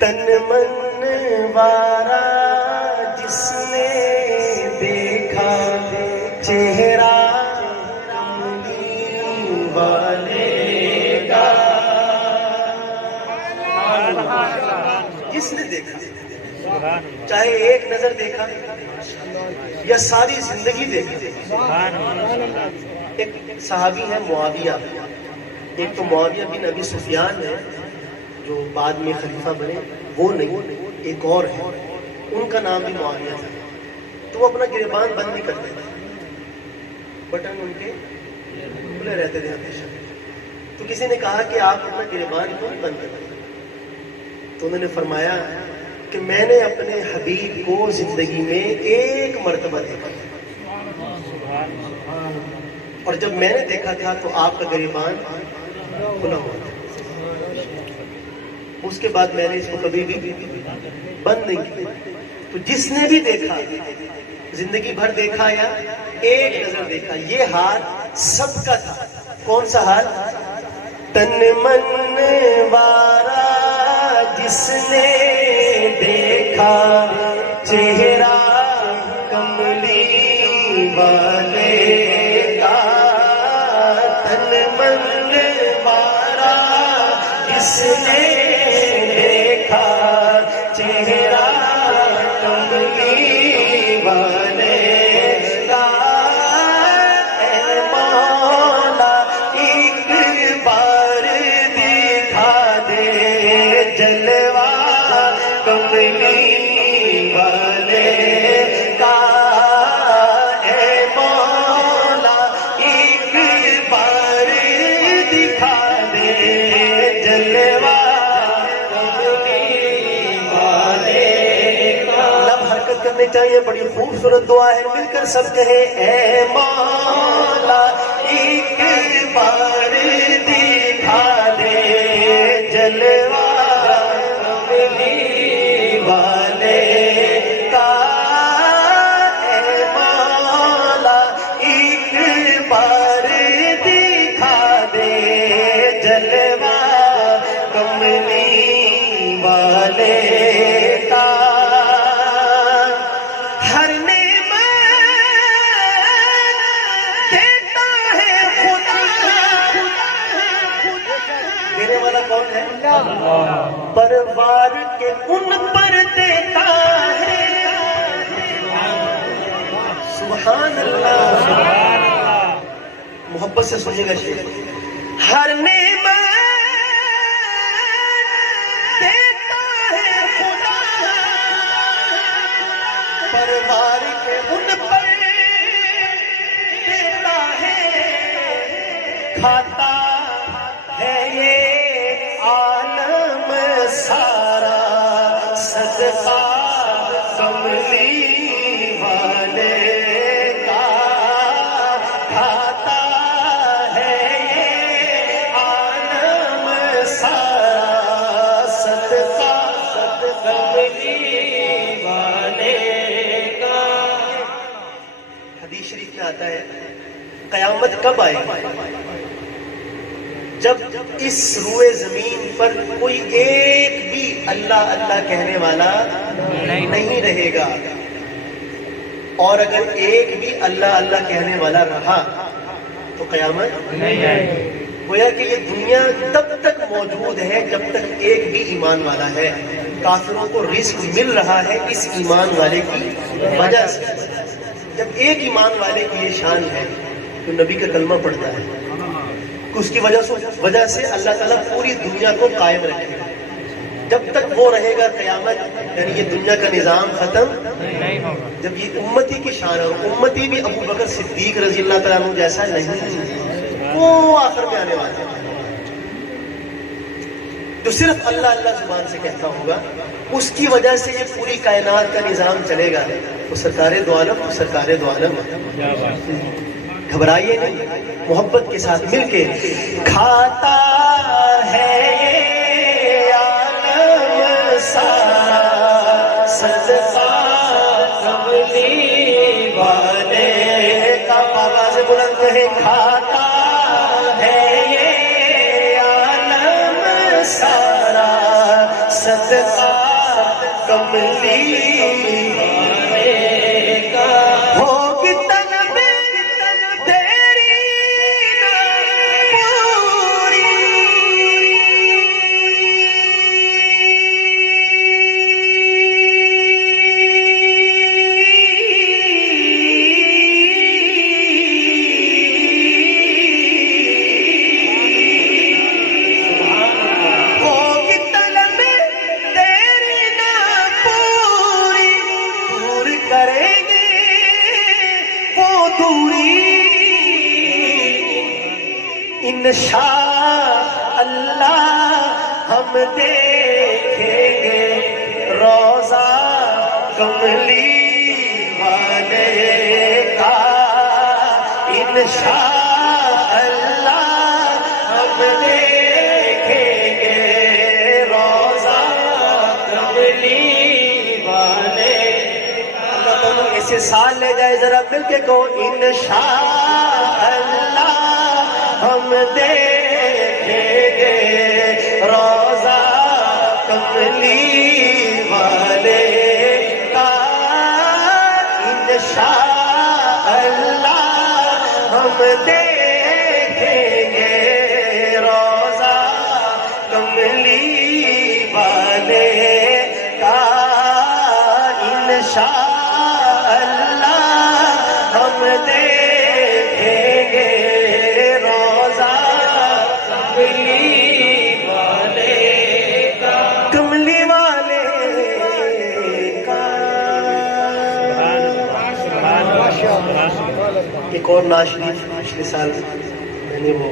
تن من وارا جس نے دیکھا چہرہ کملی والے کا، جس نے دیکھا چاہے ایک نظر دیکھا یا ساری زندگی دیکھی. ایک صحابی ہے معاویہ، ایک تو معاویہ بن ابی سفیان ہے جو بعد میں خلیفہ بنے، وہ نہیں، ایک اور ہے ان کا نام بھی معاویہ تھا. تو وہ اپنا گریبان بند نہیں کرتے تھے، بٹن ان کے کھلے رہتے تھے ہمیشہ. تو کسی نے کہا کہ آپ اپنا گریبان کیوں نہیں بند کرتے؟ تو انہوں نے فرمایا کہ میں نے اپنے حبیب کو زندگی میں ایک مرتبہ دیکھا تھا، اور جب میں نے دیکھا تھا تو آپ کا گریبان کھلا ہوا تھا. اس کے بعد میں نے اس کو کبھی بھی بند نہیں کیا. تو جس نے بھی دیکھا، زندگی بھر دیکھا یا ایک نظر دیکھا، یہ حال سب کا تھا. کون سا حال؟ تن من وارا جس نے دیکھا چہرہ کملی والے کا، تن من وارا جس نے دیکھا چہرہ کملی والے کا، اے مولا ایک بار دکھا دے جلوہ کملی والے کا، اے مولا ایک بار دکھا دے جلوہ کملی والے کا. لب حرکت کرنی چاہیے، بڑی خوبصورت دعا ہے، مل کر سب کہیں اے مولا ایک بار دکھا دے جلوہ کملی والے کا، اے مولا ایک بار دکھا دے جلوہ کملی والے کا. ہر نعمت دیتا ہے خدا، دینے والا کون ہے؟ پروار کے ان پر دیتا ہے. سبحان اللہ، محبت سے سنیے گا شیخ. ہر نعمت دیتا ہے خدا، پروار کے ان پر دیتا ہے. کھاتا ہے یہ عالم سارا صدقہ کملی والے کا، کھاتا ہے یہ عالم سارا صدقہ کملی والے کا. حدیث شریف میں آتا ہے قیامت کب آئے گی؟ جب اس روئے زمین پر کوئی ایک بھی اللہ اللہ کہنے والا نہیں رہے گا، اور اگر ایک بھی اللہ اللہ کہنے والا رہا تو قیامت نہیں آئے گی. گویا کہ یہ دنیا تب تک موجود ہے جب تک ایک بھی ایمان والا ہے. کافروں کو رزق مل رہا ہے اس ایمان والے کی وجہ سے. جب ایک ایمان والے کی یہ شان ہے تو نبی کا کلمہ پڑھتا ہے، اس کی وجہ سے اللہ تعالیٰ پوری دنیا کو قائم رکھے گا. جب تک وہ رہے گا قیامت، یعنی یہ دنیا کا نظام ختم نہیں ہوگا. جب یہ امتی کی شان ہے، اور امتی بھی ابو بکر صدیق رضی اللہ تعالیٰ عنہ جیسا نہیں، وہ آخر میں آنے والا ہے جو صرف اللہ اللہ زبان سے کہتا ہوگا. اس کی وجہ سے یہ پوری کائنات کا نظام چلے گا. وہ سرکار دو عالم، وہ سرکار دو عالم. گھبرائیے نہیں، محبت کے ساتھ مل کے. کھاتا ہے یہ عالم سارا صدقہ کملی والے کا. آواز بلند ہے، کھاتا ہے یہ عالم سارا صدقہ صدقہ کملی ہوگی طلب تیری نہ پوری کریں گے وہ دوری انشاءاللہ ہم دیکھیں گے روضہ کملی والے کا انشاءاللہ ہم دیکھیں گے روضہ کملی والے ایسے سال لے جائے ذرا مل کے کو انشاءاللہ ہم دیکھیں گے روضہ کملی والے کا انشاءاللہ ہم دیکھیں گے روضہ کملی والے کا انشاءاللہ ہم دیکھیں گے روضہ کملی والے کا کملی والے کا ایک اور نعت شریف پچھلے سال میں نے وہ